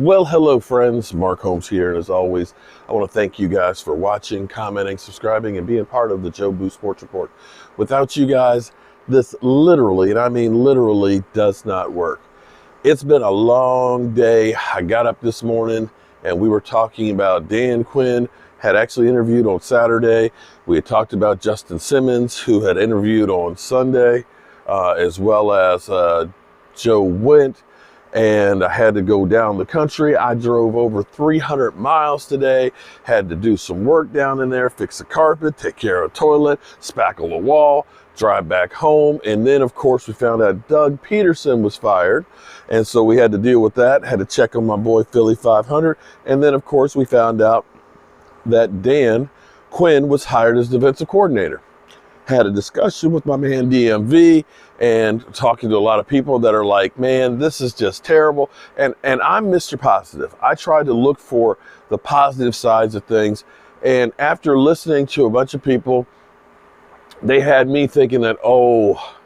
Well, hello friends, Mark Holmes here, and as always, I want to thank you guys for watching, commenting, subscribing, and being part of the Joe Boo Sports Report. Without you guys, this literally, and I mean literally, does not work. It's been a long day. I got up this morning and we were talking about Dan Quinn, had actually interviewed on Saturday. We had talked about Justin Simmons, who had interviewed on Sunday, as well as Joe Went. And I had to go down the country. I drove over 300 miles today, had to do some work down in there, fix the carpet, take care of the toilet, spackle the wall, drive back home. And then, of course, we found out Doug Peterson was fired. And so we had to deal with that, had to check on my boy Philly 500. And then, of course, we found out that Dan Quinn was hired as defensive coordinator. Had a discussion with my man DMV and talking to a lot of people that are like, man, this is just terrible. And I'm Mr. Positive. I try to look for the positive sides of things. And after listening to a bunch of people, they had me thinking that, oh,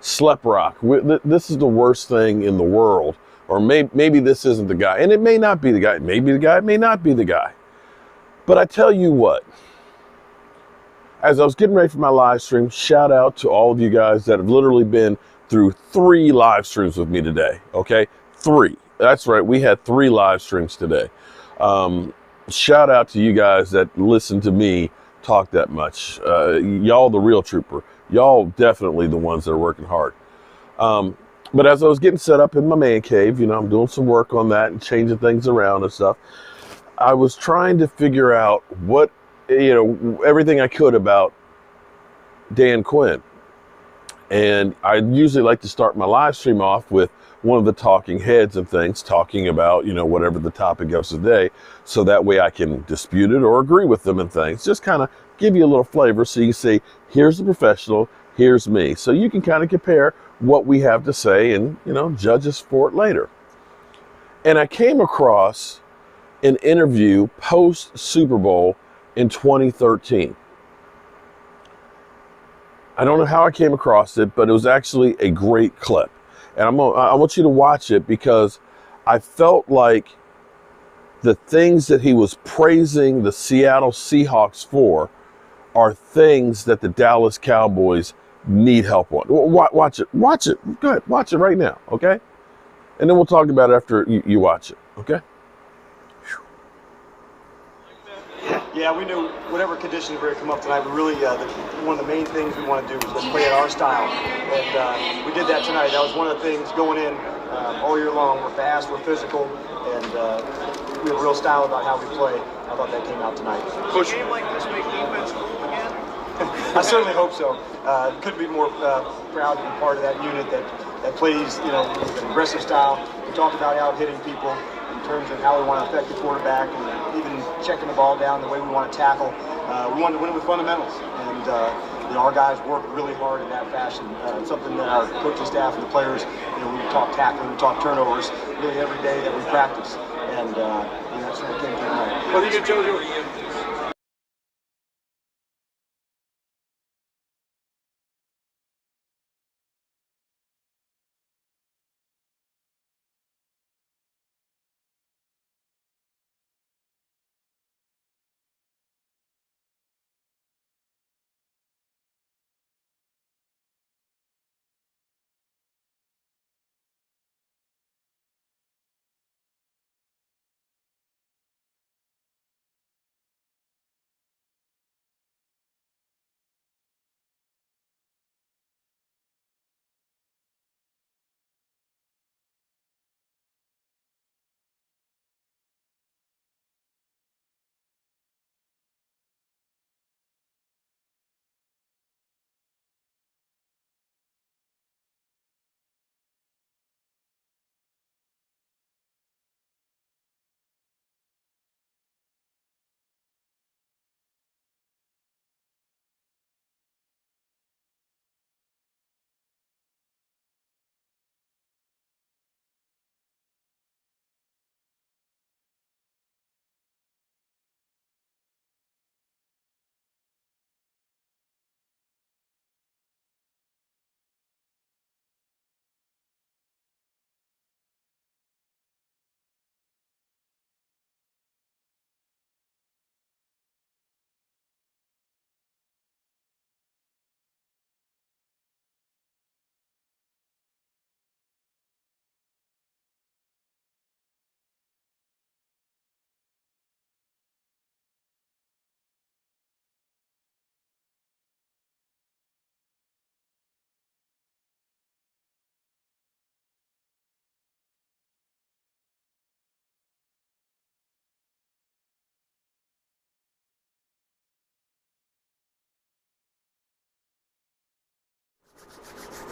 Slep Rock, this is the worst thing in the world. Or maybe this isn't the guy. And it may not be the guy. It may be the guy. It may not be the guy. But I tell you what, as I was getting ready for my live stream, shout out to all of you guys that have literally been through 3 live streams with me today, okay? 3. That's right, we had 3 live streams today. Shout out to you guys that listen to me talk that much. Y'all the real trooper. Y'all definitely the ones that are working hard. But as I was getting set up in my man cave, I'm doing some work on that and changing things around and stuff. I was trying to figure out what everything I could about Dan Quinn. And I usually like to start my live stream off with one of the talking heads and things, talking about, whatever the topic of the day, so that way I can dispute it or agree with them and things. Just kind of give you a little flavor so you see, here's the professional, here's me. So you can kind of compare what we have to say and, judge us for it later. And I came across an interview post Super Bowl in 2013. I don't know how I came across it, but it was actually a great clip. And I want you to watch it because I felt like the things that he was praising the Seattle Seahawks for are things that the Dallas Cowboys need help on. Watch it. Go ahead, watch it right now, okay? And then we'll talk about it after you watch it, okay? Yeah, we knew whatever conditions were going to come up tonight, we really, one of the main things we want to do was play at our style. And we did that tonight. That was one of the things going in all year long. We're fast, we're physical, and we have a real style about how we play. I thought that came out tonight. Could a game like this make defense cool again? I certainly hope so. Couldn't be more proud to be part of that unit that plays, with an aggressive style. We talked about out-hitting people in terms of how we want to affect the quarterback and even checking the ball down the way we want to tackle. We wanted to win it with fundamentals, and our guys work really hard in that fashion. It's something that our coaching staff and the players, we talk tackling, we talk turnovers really every day that we practice, and that's what came to tonight. What do you get, Jojo?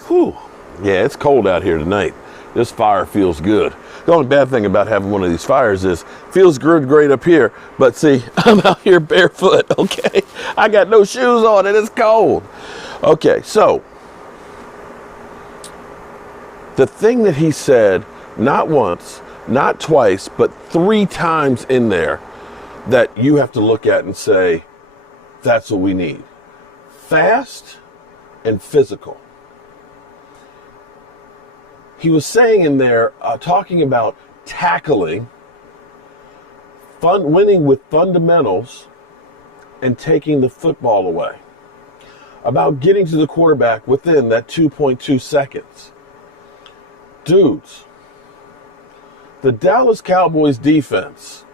Whew. Yeah, it's cold out here tonight. This fire feels good. The only bad thing about having one of these fires is feels good great up here, but see, I'm out here barefoot, okay? I got no shoes on and it's cold. Okay, so the thing that he said, not once, not twice, but 3 times in there that you have to look at and say, that's what we need. Fast and physical. He was saying in there, talking about tackling, winning with fundamentals, and taking the football away. About getting to the quarterback within that 2.2 seconds. Dudes, the Dallas Cowboys defense,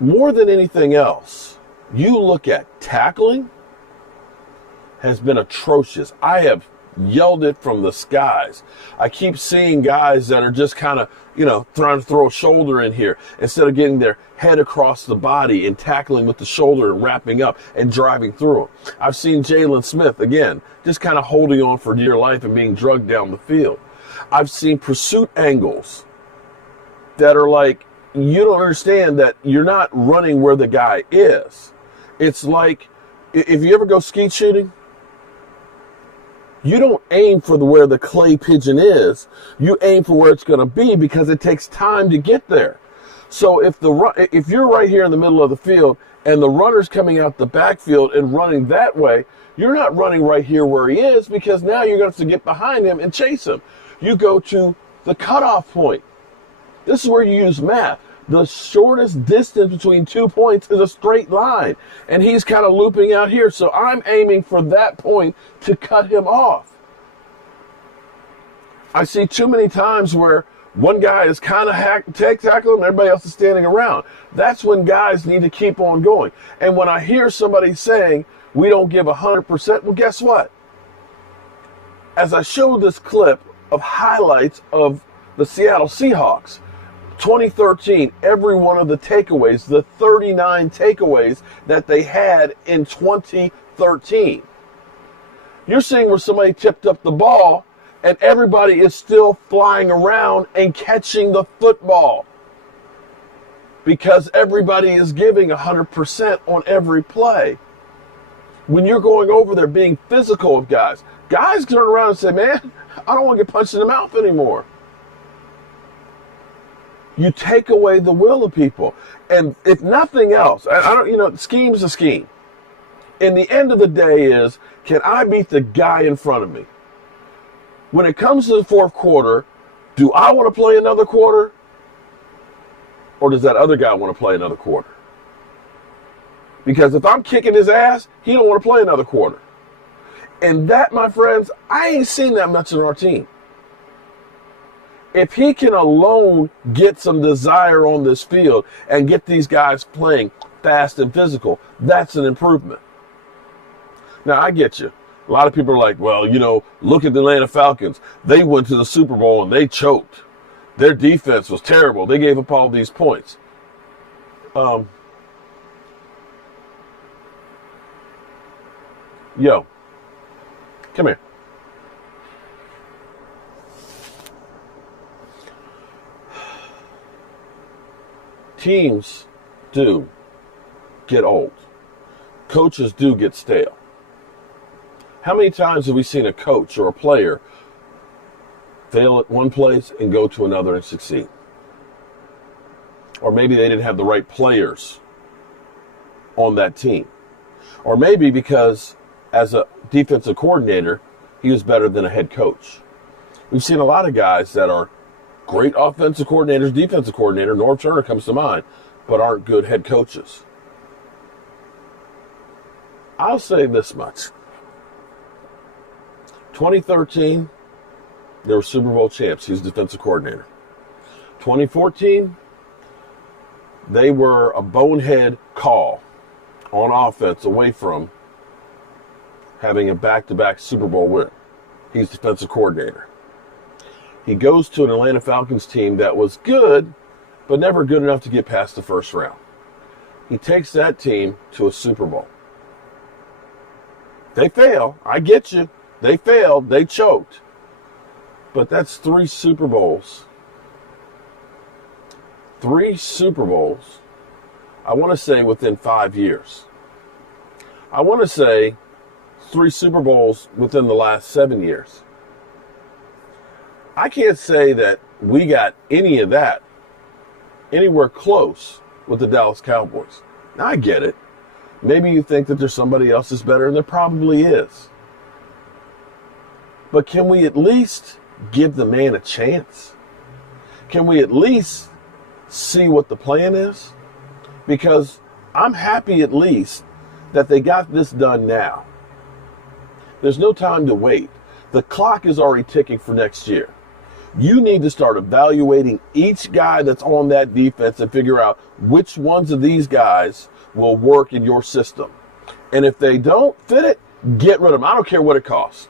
more than anything else, you look at tackling, has been atrocious. I have yelled it from the skies. I keep seeing guys that are just kind of, trying to throw a shoulder in here instead of getting their head across the body and tackling with the shoulder and wrapping up and driving through them. I've seen Jalen Smith, again, just kind of holding on for dear life and being drugged down the field. I've seen pursuit angles that are like, you don't understand that you're not running where the guy is. It's like, if you ever go skeet shooting, you don't aim for where the clay pigeon is. You aim for where it's going to be because it takes time to get there. So if you're right here in the middle of the field and the runner's coming out the backfield and running that way, you're not running right here where he is because now you're going to have to get behind him and chase him. You go to the cutoff point. This is where you use math. The shortest distance between 2 points is a straight line. And he's kind of looping out here. So I'm aiming for that point to cut him off. I see too many times where one guy is kind of tackling and everybody else is standing around. That's when guys need to keep on going. And when I hear somebody saying, we don't give 100%, well, guess what? As I showed this clip of highlights of the Seattle Seahawks, 2013, every one of the takeaways, the 39 takeaways that they had in 2013. You're seeing where somebody tipped up the ball and everybody is still flying around and catching the football because everybody is giving 100% on every play. When you're going over there being physical with guys turn around and say, man, I don't want to get punched in the mouth anymore. You take away the will of people. And if nothing else, scheme's a scheme. And the end of the day is, can I beat the guy in front of me? When it comes to the fourth quarter, do I want to play another quarter? Or does that other guy want to play another quarter? Because if I'm kicking his ass, he don't want to play another quarter. And that, my friends, I ain't seen that much in our team. If he can alone get some desire on this field and get these guys playing fast and physical, that's an improvement. Now, I get you. A lot of people are like, well, look at the Atlanta Falcons. They went to the Super Bowl and they choked. Their defense was terrible. They gave up all these points. Yo, come here. Teams do get old. Coaches do get stale. How many times have we seen a coach or a player fail at one place and go to another and succeed? Or maybe they didn't have the right players on that team. Or maybe because as a defensive coordinator, he was better than a head coach. We've seen a lot of guys that are great offensive coordinators, defensive coordinator, Norv Turner comes to mind, but aren't good head coaches. I'll say this much. 2013, they were Super Bowl champs. He was defensive coordinator. 2014, they were a bonehead call on offense away from having a back-to-back Super Bowl win. He's defensive coordinator. He goes to an Atlanta Falcons team that was good, but never good enough to get past the first round. He takes that team to a Super Bowl. They fail. I get you. They failed. They choked. But that's 3 Super Bowls. 3 Super Bowls, I want to say within 5 years. I want to say 3 Super Bowls within the last 7 years. I can't say that we got any of that anywhere close with the Dallas Cowboys. Now, I get it. Maybe you think that there's somebody else that's better, and there probably is. But can we at least give the man a chance? Can we at least see what the plan is? Because I'm happy at least that they got this done now. There's no time to wait. The clock is already ticking for next year. You need to start evaluating each guy that's on that defense and figure out which ones of these guys will work in your system. And if they don't fit it, get rid of them. I don't care what it costs.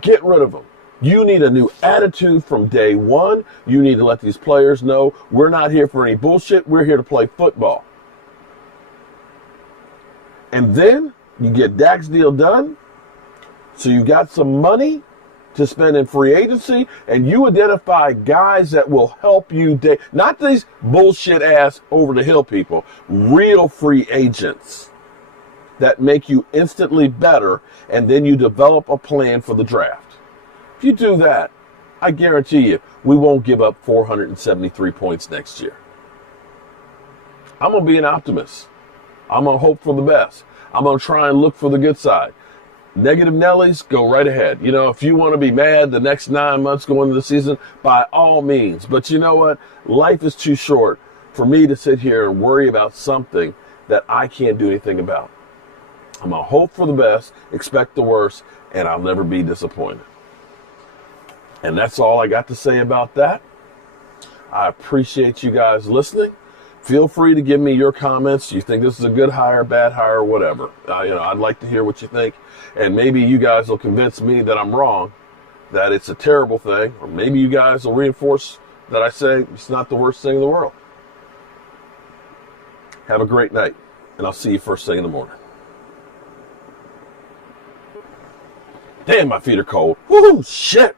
Get rid of them. You need a new attitude from day one. You need to let these players know we're not here for any bullshit. We're here to play football. And then you get Dak's deal done. So you got some money to spend in free agency, and you identify guys that will help you. Not these bullshit ass over the hill people. Real free agents that make you instantly better, and then you develop a plan for the draft. If you do that, I guarantee you, we won't give up 473 points next year. I'm going to be an optimist. I'm going to hope for the best. I'm going to try and look for the good side. Negative Nellies, go right ahead. You know, if you want to be mad the next 9 months going into the season, by all means. But you know what? Life is too short for me to sit here and worry about something that I can't do anything about. I'm going to hope for the best, expect the worst, and I'll never be disappointed. And that's all I got to say about that. I appreciate you guys listening. Feel free to give me your comments. You think this is a good hire, bad hire, whatever. I'd like to hear what you think. And maybe you guys will convince me that I'm wrong, that it's a terrible thing. Or maybe you guys will reinforce that I say it's not the worst thing in the world. Have a great night, and I'll see you first thing in the morning. Damn, my feet are cold. Woo, shit.